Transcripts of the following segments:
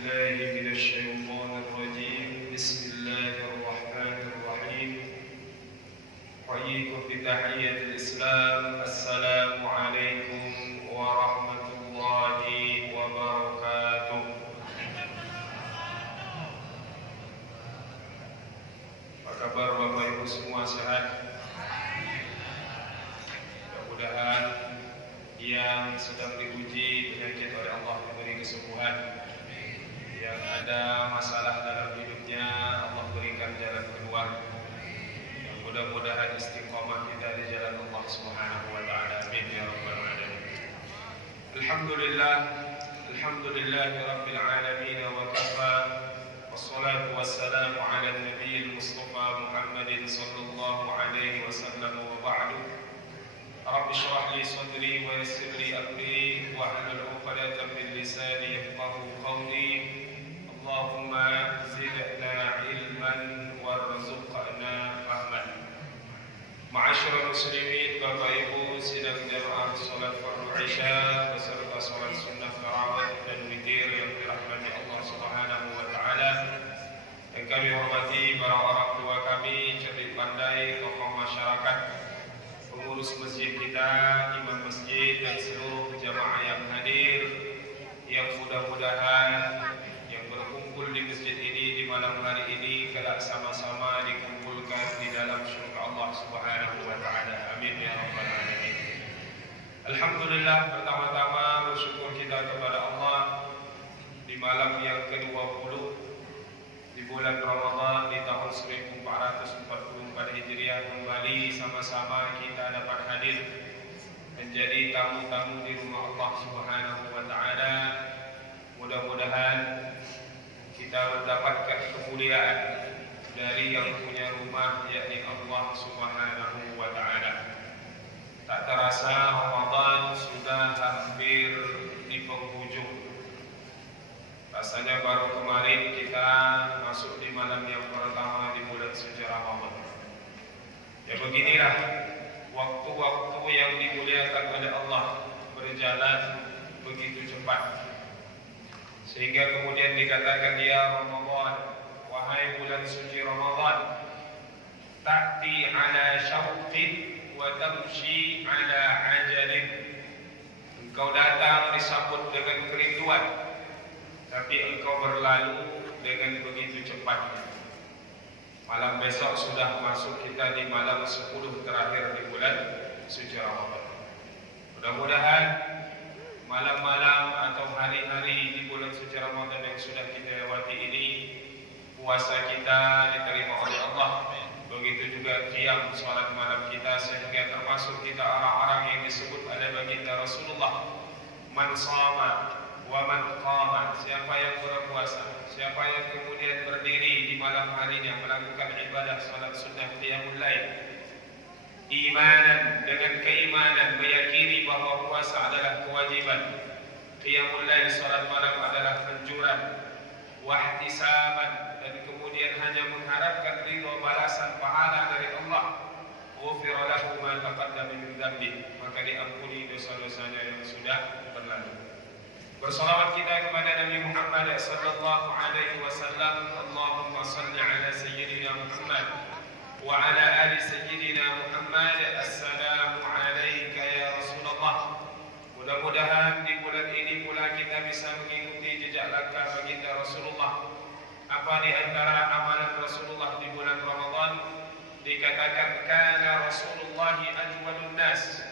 بالله من الشيطان الرجيم. بسم الله الرحمن الرحيم. أحييكم بتحية الإسلام. السلام عليكم ورحمة الله وبركاته. Apa kabar Bapak Ibu semua, sehat? Mudah-mudahan yang sedang diuji penyakit oleh Allah diberi kesembuhan, yang ada masalah dalam hidupnya Allah berikan jalan keluar, yang mudah-mudahan istiqamah kita di jalan Allah Subhanahu wa taala. Amin ya rabbal alamin. Alhamdulillah, alhamdulillahi rabbil alamin wa kafa. Wassalatu wassalamu ala nabiyil mustafa Muhammadin sallallahu alaihi wasallam wa ba'du. Rabbi shrah li sadri wa yassir li amri wahlul 'uqdatam min lisani yafqahu qawli. Allahumma zidna ilman warzuqna fahman. Ma'asyiral muslimin, Bapak Ibu sidang jamaah salat fardu Isya beserta salat sunnah tarawih dan witir yang dirahmati Allah Subhanahu wa taala. Yang kami hormati para orang tua kami, cerdik pandai, tokoh masyarakat, pengurus masjid kita, imam masjid dan seluruh jamaah yang hadir, yang mudah-mudahan yang berkumpul di masjid ini di malam hari ini kelak sama-sama dikumpulkan di dalam syurga Allah Subhanahu wa taala. Amin ya rabbal alamin. Alhamdulillah, pertama-tama bersyukur kita kepada Allah di malam yang ke-20 di bulan Ramadan di tahun 1444 Hijriah kembali sama-sama kita dapat hadir menjadi tamu-tamu di rumah Allah Subhanahu wa taala. Mudah-mudahan kita mendapatkan kemuliaan dari yang punya rumah, yakni Allah Subhanahu wa taala. Tak terasa Ramadan sudah hampir di penghujung. Rasanya baru kemarin kita masuk di malam yang pertama di bulan suci Ramadan. Ya beginilah waktu-waktu yang dimuliakan oleh Allah berjalan begitu cepat, sehingga kemudian dikatakan ya Ramadan, wahai bulan suci Ramadan, ta'ti ala syauqin wa tamshi ala ajalin. Engkau datang disambut dengan kerinduan, tapi engkau berlalu dengan begitu cepat. Malam besok sudah masuk kita di malam 10 terakhir di bulan suci Ramadan. Mudah-mudahan malam-malam atau hari-hari di bulan suci Ramadan yang sudah kita lewati ini, puasa kita diterima oleh Allah. Begitu juga qiyam salat malam kita, sehingga termasuk kita orang-orang yang disebut oleh baginda Rasulullah, man shama wa man qama, siapa yang berpuasa, siapa yang kemudian berdiri di malam harinya melakukan ibadah salat sunnah qiyamul lail, imanan, dengan keimanan, meyakini bahwa puasa adalah kewajiban, qiyamul lail salat malam adalah anjuran, wahtisaban, dan kemudian hanya mengharapkan ridha balasan pahala dari Allah, ghufira lahu ma taqaddama min dhanbi, maka diampuni dosa-dosanya yang sudah berlalu. Bersalawat kita kepada Nabi Muhammad sallallahu alaihi wasallam. Allahumma salli ala sayyidina Muhammad wa ala ali sayyidina Muhammad. Assalamu alayka ya Rasulullah. Mudah-mudahan di bulan ini pula kita bisa mengikuti jejak langkah baginda Rasulullah. Apa di antara amalan Rasulullah di bulan Ramadan? Dikatakan kana Rasulullah ajwadun nas.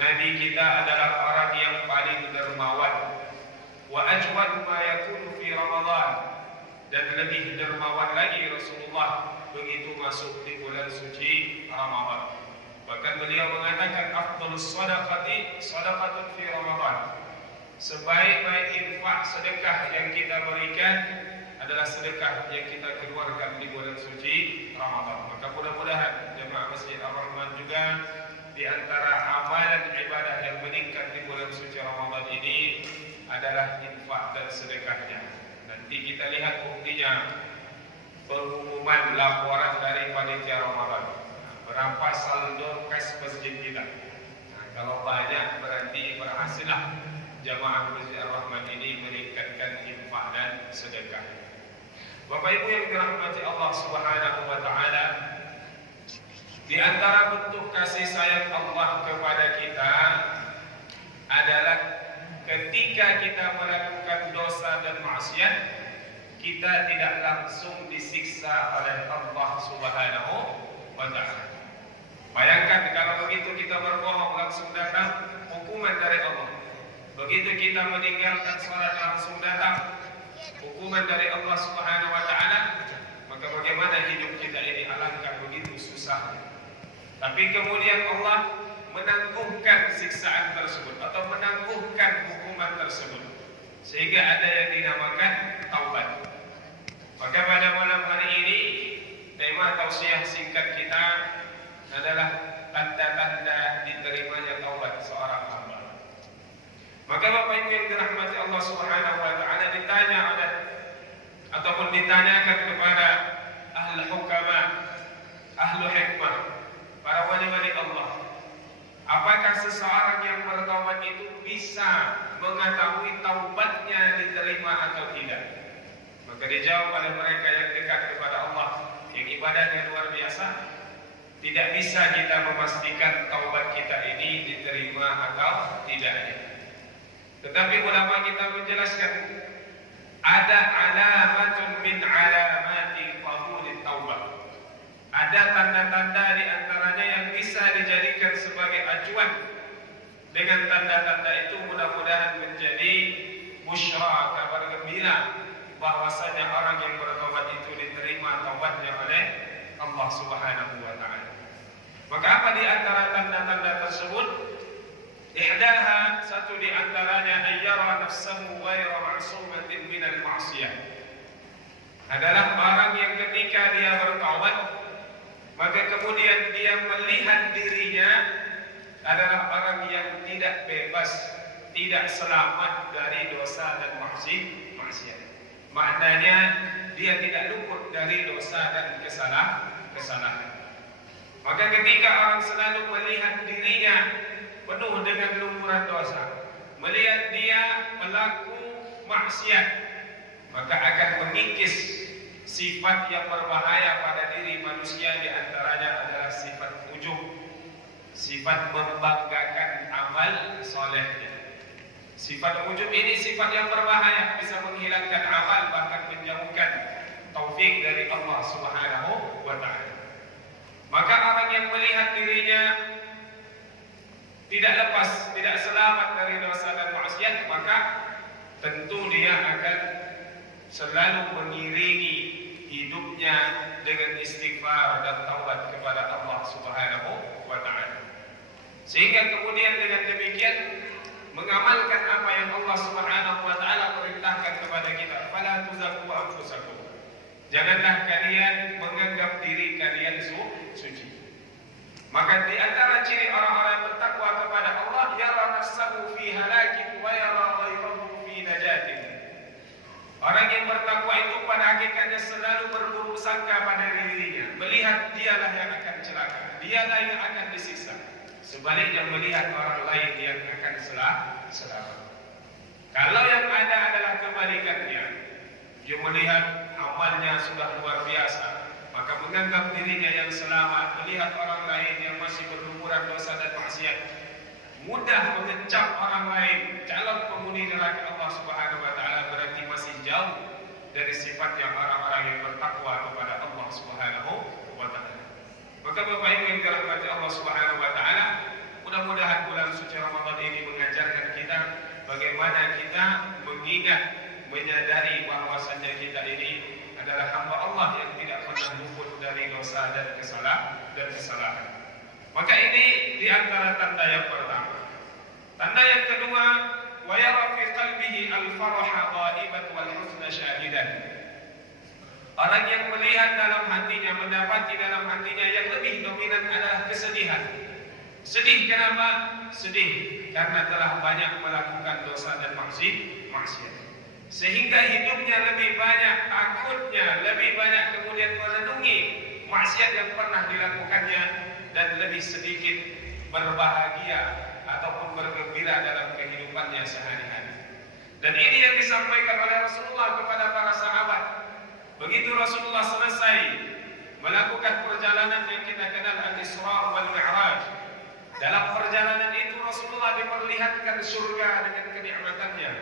Nabi kita adalah orang yang paling dermawan. Wa ajwadu ma yakunu fi Ramadan, dan lebih dermawan lagi Rasulullah begitu masuk di bulan suci Ramadan. Bahkan beliau mengatakan afdhalus shadaqati shadaqatun fi Ramadan. Sebaik-baik infak, sedekah yang kita berikan adalah sedekah yang kita keluarkan di bulan suci Ramadan. Maka mudah-mudahan jemaah Masjid Ar-Rahman juga di antara amalan ibadah yang meningkat di bulan suci Ramadan ini adalah infak dan sedekahnya. Nanti kita lihat buktinya, pengumuman laporan dari panitia Ramadan. Berapa saldo kas masjid kita? Nah, kalau banyak berarti berhasillah jamaah Masjid Ar-Rahman ini meningkatkan menjalankan infak dan sedekah. Bapak Ibu yang dirahmati Allah Subhanahu wa taala, di antara bentuk kasih sayang Allah kepada kita adalah ketika kita melakukan dosa dan maksiat, kita tidak langsung disiksa oleh Allah Subhanahu wa taala. Bayangkan kalau begitu kita berbohong langsung datang hukuman dari Allah. Begitu kita meninggalkan salat langsung datang hukuman dari Allah Subhanahu wa taala, maka bagaimana hidup kita ini alangkah begitu susah. Tapi kemudian Allah menangguhkan siksaan tersebut atau menangguhkan hukuman tersebut, sehingga ada yang dinamakan taubat. Maka pada malam hari ini tema tausiah singkat kita adalah tanda-tanda diterimanya taubat seorang hamba. Maka Bapak Ibu yang dirahmati Allah Subhanahu wa taala, ditanya oleh ataupun ditanyakan kepada ahli hukama, ahli hikmah, para wali-wali Allah, apakah seseorang yang bertaubat itu bisa mengetahui taubatnya diterima atau tidak? Maka dijawab oleh mereka yang dekat kepada Allah, yang ibadahnya luar biasa, tidak bisa kita memastikan taubat kita ini diterima atau tidaknya. Tetapi ulama kita menjelaskan ada alamatun min alamati qabulit taubah. Ada tanda-tanda di antaranya yang bisa dijadikan sebagai acuan. Dengan tanda-tanda itu mudah-mudahan menjadi busyra, kabar gembira bahwasanya orang yang bertobat itu diterima taubatnya oleh Allah Subhanahu wa taala. Maka apa di antara tanda-tanda tersebut? Ihdaha, satu di antaranya ayyara nafsahu ghayra ma'sumatin minal ma'siyah. Adalah orang yang ketika dia bertaubat, maka kemudian dia melihat dirinya adalah orang yang tidak bebas, tidak selamat dari dosa dan maksiat. Maknanya dia tidak luput dari dosa dan kesalahan. Maka ketika orang selalu melihat dirinya penuh dengan lumuran dosa, melihat dia pelaku maksiat, maka akan mengikis sifat yang berbahaya pada diri manusia. Di antaranya adalah sifat ujub, sifat membanggakan amal solehnya. Sifat ujub ini sifat yang berbahaya, bisa menghilangkan amal, bahkan menjauhkan taufik dari Allah Subhanahu wa ta'ala. Maka orang yang melihat dirinya tidak lepas, tidak selamat dari dosa dan maksiat, maka tentu dia akan selalu mengiringi hidupnya dengan istighfar dan taubat kepada Allah Subhanahu wa ta'ala. Sehingga kemudian dengan demikian mengamalkan apa yang Allah Subhanahu wa ta'ala perintahkan kepada kita, fala tuzakku anfusakum. Janganlah kalian menganggap diri kalian suci. Maka di antara ciri orang-orang yang bertakwa kepada Allah, yara nafsahu fi halakin wa yara ghayrahu fi najatin. Orang yang bertakwa itu pada hakikatnya selalu berburuk sangka pada dirinya, melihat dialah yang akan celaka, dialah yang akan disiksa. Sebaliknya melihat orang lain yang akan selamat. Kalau yang ada adalah kebalikannya, dia melihat amalnya sudah luar biasa, maka menganggap dirinya yang selamat, melihat orang lain yang masih berlumuran dosa dan maksiat, mudah mengecap orang lain calon penghuni neraka Allah Subhanahu wa ta'ala, berarti masih jauh dari sifat yang orang-orang yang bertakwa kepada Allah Subhanahu wa ta'ala. Maka Bapak Ibu yang dirahmati Allah Subhanahu wa ta'ala, mudah-mudahan bulan suci Ramadan ini mengajarkan kita bagaimana kita mengingat, menyadari bahwasanya kita ini adalah hamba Allah yang tidak pernah luput dari dosa dan kesalahan. Maka ini di antara tanda yang pertama. Tanda yang kedua, wa yara fi qalbihi al-faraha ghaiban wal huzna syahidan. Orang yang melihat dalam hatinya, mendapati dalam hatinya yang lebih dominan adalah kesedihan. Sedih kenapa? Sedih karena telah banyak melakukan dosa dan maksiat. Sehingga hidupnya lebih banyak takutnya, lebih banyak kemudian merenungi maksiat yang pernah dilakukannya, dan lebih sedikit berbahagia ataupun bergembira dalam kehidupannya sehari-hari. Dan ini yang disampaikan oleh Rasulullah kepada para sahabat. Begitu Rasulullah selesai melakukan perjalanan yang kita kenal Al-Isra wal Mi'raj. Dalam perjalanan itu Rasulullah diperlihatkan surga dengan kenikmatannya,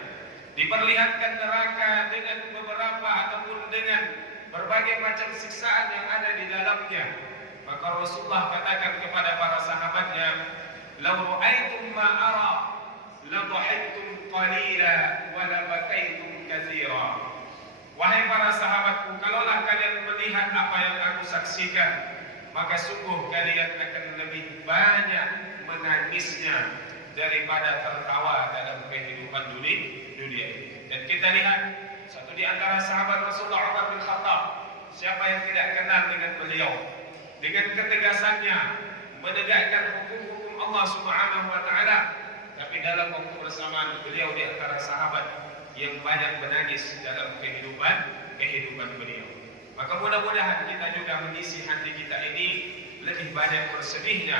diperlihatkan neraka dengan beberapa ataupun dengan berbagai macam siksaan yang ada di dalamnya. Maka Rasulullah katakan kepada para sahabatnya, "Law ra'aytum ma ara, la dhahiktum qalila wa la bakaitum katsira." Wahai para sahabatku, kalaulah kalian melihat apa yang aku saksikan, maka sungguh kalian akan lebih banyak menangisnya daripada tertawa dalam kehidupan dunia ini. Dan kita lihat satu di antara sahabat Rasulullah, Umar bin Khattab. Siapa yang tidak kenal dengan beliau? Dengan ketegasannya menegakkan hukum-hukum Allah Subhanahu wa taala, tapi dalam waktu bersamaan beliau di antara sahabat yang banyak menangis dalam kehidupan beliau. Maka mudah-mudahan kita juga mengisi hati kita ini lebih banyak bersedihnya,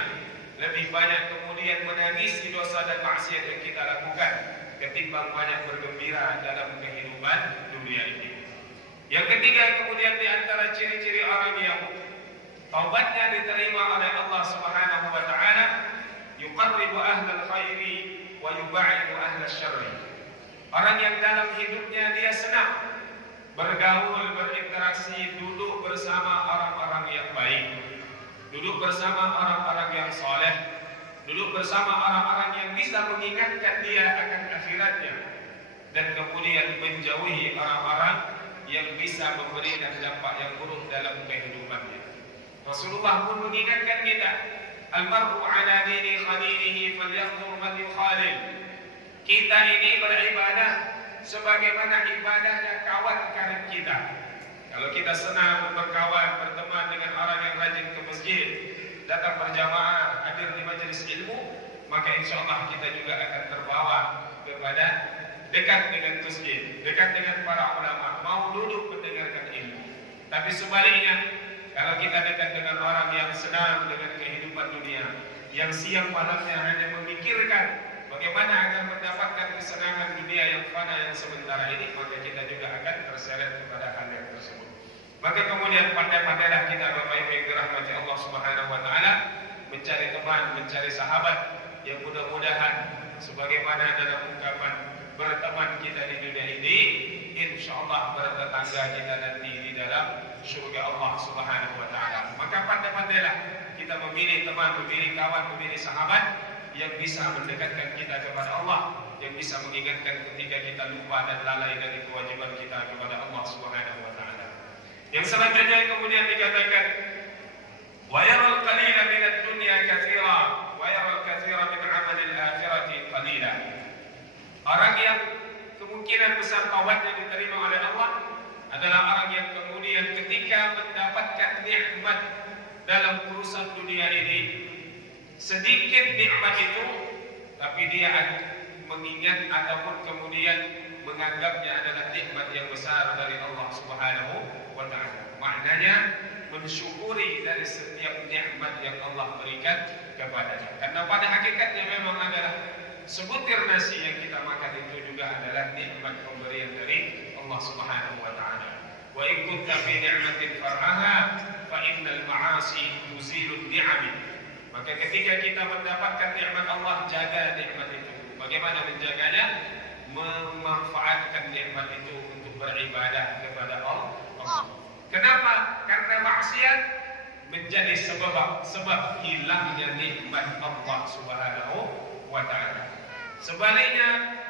lebih banyak kemudian menangisi dosa dan maksiat yang kita lakukan, ketimbang banyak bergembira dalam kehidupan dunia ini. Yang ketiga kemudian di antara ciri-ciri orang yang taubatnya diterima oleh Allah Subhanahu wa taala, yuqarribu ahlal khairi wa yub'idu ahlal syarri. Orang yang dalam hidupnya dia senang bergaul, berinteraksi, duduk bersama orang-orang yang baik, duduk bersama orang-orang yang soleh, duduk bersama orang-orang yang bisa mengingatkan dia akan akhiratnya, dan kemudian menjauhi orang-orang yang bisa memberikan dampak yang buruk dalam kehidupannya. Rasulullah pun mengingatkan kita, "Al-mar'u ala dini khalilihi falyanzur man yukhalil." Kita ini beribadah sebagaimana ibadahnya kawan karib kita. Kalau kita senang berkawan, berteman dengan orang yang rajin ke masjid, datang berjamaah, hadir di majelis ilmu, maka insya Allah kita juga akan terbawa kepada dekat dengan masjid, dekat dengan para ulama, mau duduk mendengarkan ilmu. Tapi sebaliknya, kalau kita dekat dengan orang yang senang dengan kehidupan dunia, yang siang malamnya hanya memikirkan bagaimana agar mendapatkan kesenangan dunia yang fana yang sementara ini, maka kita juga akan terseret kepada hal yang tersebut. Maka kemudian pandai-pandailah kita Bapak Ibu yang dirahmati Allah Subhanahu wa taala mencari teman, mencari sahabat yang mudah-mudahan sebagaimana dalam ungkapan berteman kita di dunia ini, insyaallah bertetangga kita nanti di dalam surga Allah Subhanahu wa taala. Maka pandai-pandailah kita memilih teman, memilih kawan, memilih sahabat yang bisa mendekatkan kita kepada Allah, yang bisa mengingatkan ketika kita lupa dan lalai dari kewajiban kita kepada Allah Subhanahu wa taala. Yang selanjutnya kemudian dikatakan, wa yaral qalila min ad-dunya katsira wa yaral katsira min 'amalil akhirati qalila. Orang yang kemungkinan besar taubatnya diterima oleh Allah adalah orang yang kemudian ketika mendapatkan nikmat dalam urusan dunia ini, sedikit nikmat itu, tapi dia mengingat ataupun kemudian menganggapnya adalah nikmat yang besar dari Allah Subhanahu wa taala. Maknanya mensyukuri dari setiap nikmat yang Allah berikan kepadanya. Karena pada hakikatnya memang adalah sebutir nasi yang kita makan itu juga adalah nikmat pemberian dari Allah Subhanahu wa taala. Wa in kunta fi ni'matin far'aha fa innal ma'asi tuzilu ni'am. Maka ketika kita mendapatkan nikmat Allah, jaga nikmat itu. Bagaimana menjaganya? Memanfaatkan nikmat itu untuk beribadah kepada Allah. Kenapa? Karena maksiat menjadi sebab hilangnya nikmat Allah Subhanahu wa taala. Sebaliknya,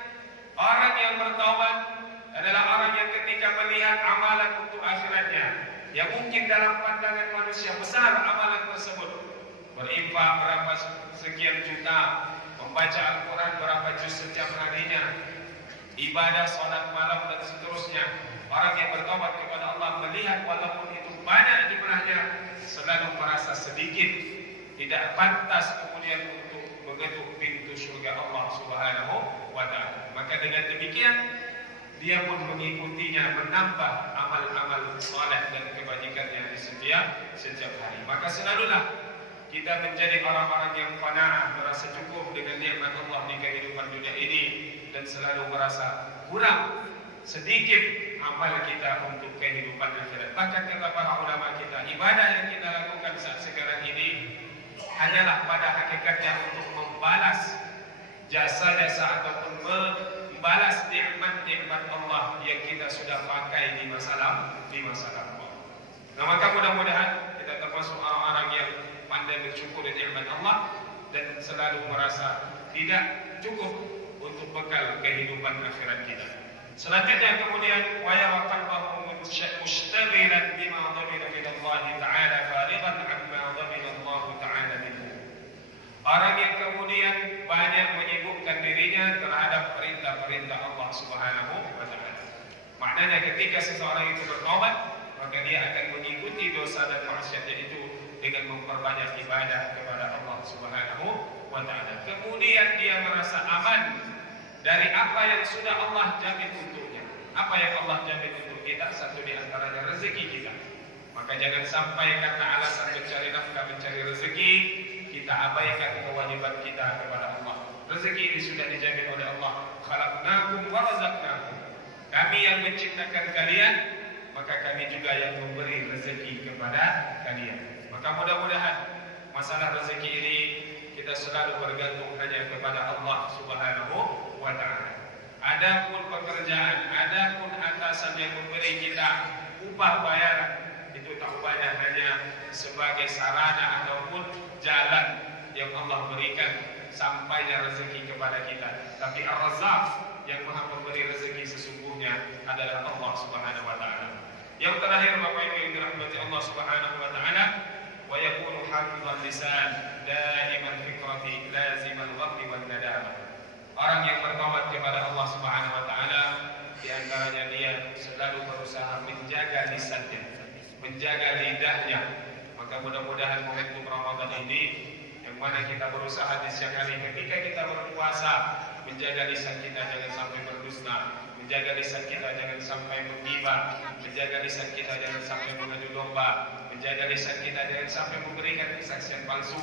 orang yang bertaubat adalah orang yang ketika melihat amalan untuk akhiratnya, yang mungkin dalam pandangan manusia besar amalan tersebut, berinfak berapa sekian juta, membaca Al-Quran berapa juz setiap harinya, ibadah salat malam dan seterusnya. Orang yang bertobat kepada Allah melihat walaupun itu banyak jumlahnya, selalu merasa sedikit, tidak pantas kemudian untuk mengetuk pintu surga Allah Subhanahu wa taala. Maka dengan demikian dia pun mengikutinya, menambah amal-amal saleh dan kebajikannya di setiap hari. Maka selalulah kita menjadi orang-orang yang qanaah, merasa cukup dengan nikmat Allah di kehidupan dunia ini, dan selalu merasa kurang sedikit amal kita untuk kehidupan akhirat. Bahkan kata para ulama kita, ibadah yang kita lakukan saat sekarang ini hanyalah pada hakikatnya untuk membalas jasa-jasa ataupun membalas nikmat-nikmat Allah yang kita sudah pakai di masa lalu. Nah, maka mudah-mudahan kita termasuk orang-orang yang pandai bersyukur nikmat Allah dan selalu merasa tidak cukup untuk bekal kehidupan akhirat kita. Selanjutnya kemudian wa yara qalbahu mushtaghilan bima dhamina min Allah Ta'ala farighan amma dhamina Allah Ta'ala minhu. Orang yang kemudian banyak menyibukkan dirinya terhadap perintah-perintah Allah Subhanahu wa Ta'ala. Maknanya ketika seseorang itu bertobat, maka dia akan mengikuti dosa dan maksiatnya itu dengan memperbanyak ibadah kepada Allah Subhanahu wa Ta'ala. Kemudian dia merasa aman dari apa yang sudah Allah jamin untuknya. Apa yang Allah jamin untuk kita? Satu di antaranya rezeki kita. Maka jangan sampai karena alasan mencari nafkah, mencari rezeki, kita abaikan kewajiban kita kepada Allah. Rezeki ini sudah dijamin oleh Allah. Khalaqnakum wa razaqnakum. Kami yang menciptakan kalian, maka kami juga yang memberi rezeki kepada kalian. Maka mudah-mudahan masalah rezeki ini kita selalu bergantung hanya kepada Allah Subhanahu wa Ta'ala. Adapun pekerjaan, adapun atasan yang memberi kita upah bayaran, itu tak upahnya hanya sebagai sarana ataupun jalan yang Allah berikan sampainya rezeki kepada kita. Tapi Ar-Razzaq yang Maha Pemberi rezeki sesungguhnya adalah Allah Subhanahu wa Ta'ala. Yang terakhir, Bapak Ibu yang dirahmati Allah Subhanahu wa Ta'ala, wa yakunu hafizan lisan daiman fikrati laziman ghammi wan nadamah. Orang yang bertobat kepada Allah Subhanahu wa Ta'ala, di antaranya dia selalu berusaha menjaga lisannya, menjaga lidahnya. Maka mudah-mudahan momentum Ramadan ini yang mana kita berusaha di siang hari ketika kita berpuasa, menjaga lisan kita jangan sampai berdusta, menjaga lisan kita jangan sampai menggibah, menjaga lisan kita jangan sampai mengadu domba, menjaga lisan kita jangan sampai memberikan kesaksian palsu.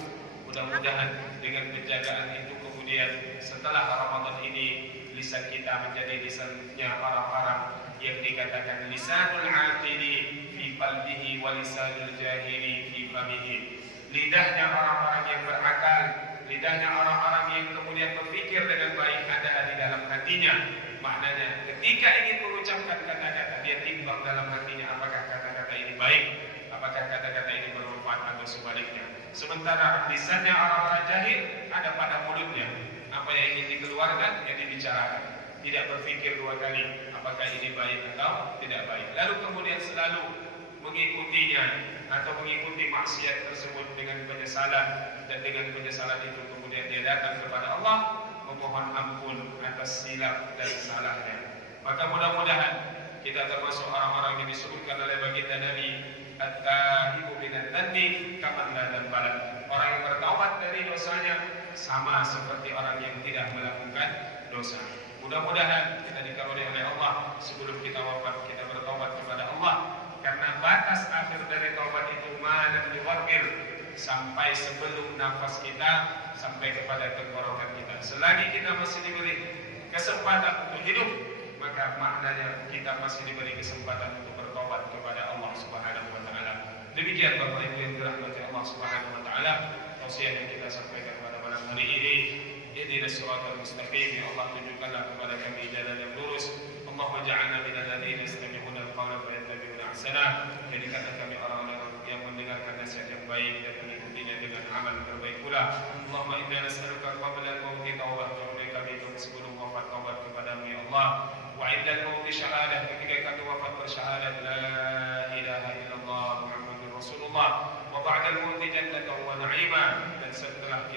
Mudah-mudahan dengan penjagaan itu kemudian setelah Ramadan ini lisan kita menjadi lisannya orang-orang yang dikatakan lisanul aqili fi qalbihi wa lisanul jahili fi famihi. Lidahnya orang-orang yang berakal, lidahnya orang-orang yang kemudian berpikir dengan baik adalah di dalam hatinya. Maknanya ketika ingin mengucapkan kata-kata, dia timbang dalam hatinya apakah kata-kata ini baik, apakah kata-kata ini bermanfaat atau sebaliknya. Sementara lisannya orang-orang jahil ada pada mulutnya, apa yang ingin dikeluarkan yang dibicarakan, tidak berpikir dua kali apakah ini baik atau tidak baik. Lalu kemudian selalu mengikutinya atau mengikuti maksiat tersebut dengan penyesalan, dan dengan penyesalan itu kemudian dia datang kepada Allah memohon ampun atas silap dan salahnya. Maka mudah-mudahan kita termasuk orang-orang yang disebutkan oleh baginda Nabi, at-taibu minadz dzanbi kaman la dzanba. Orang yang bertaubat dari dosanya sama seperti orang yang tidak melakukan dosa. Mudah-mudahan kita dikaruniai oleh Allah sebelum kita wafat kita bertaubat kepada Allah, karena batas akhir dari taubat itu malam diwargil, sampai sebelum nafas kita sampai kepada tenggorokan kita. Selagi kita masih diberi kesempatan untuk hidup, maka maknanya kita masih diberi kesempatan untuk bertobat kepada Allah Subhanahu wa Ta'ala. Demikian Bapak Ibu yang dirahmati Allah Subhanahu wa Ta'ala, tausiah yang kita sampaikan pada malam hari ini. Ihdinas siratal mustaqim, ya Allah tunjukkanlah kepada kami jalan yang lurus. Allahumma ja'alna minal ladzina yastami'una al-qawla fayattabi'una ahsanah. Jadikanlah kami orang-orang yang mendengarkan nasihat yang baik dan mengikutinya dengan amal terbaik pula. Allahumma inna nas'aluka qabla al-mauti taubatan ilaika minkum, sebelum wafat taubat kepadamu ya Allah. Wa 'inda al-mauti syahadah, ketika kami wafat bersyahadat la ilaha illallah Muhammadur Rasulullah. Wa ba'da al-mauti jannatan wa na'ima, dan setelah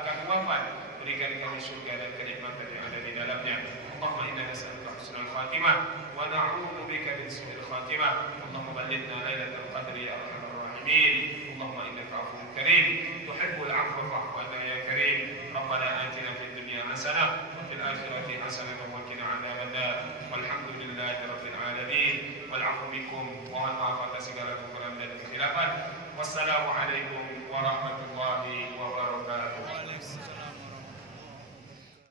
kami wafat berikan kami surga dan kenikmatan yang ada di dalamnya. Allahumma inna nas'aluka husnal khatimah wa na'udzu bika min su'il khatimah. Allahumma ballighna lailatal qadri ya arhamar rahimin. Allahumma innaka 'afuwwun karim tuhibbul 'afwa fa'fu 'anna ya karim. Rabbana atina fid dunya hasanah wa fil akhirati hasanah wa qina 'adzaban nar. Walhamdulillahi rabbil alamin. Wal 'afwu minkum wa maaf atas segala kekurangan dan kekhilafan. Wassalamu alaikum warahmatullahi wabarakatuh.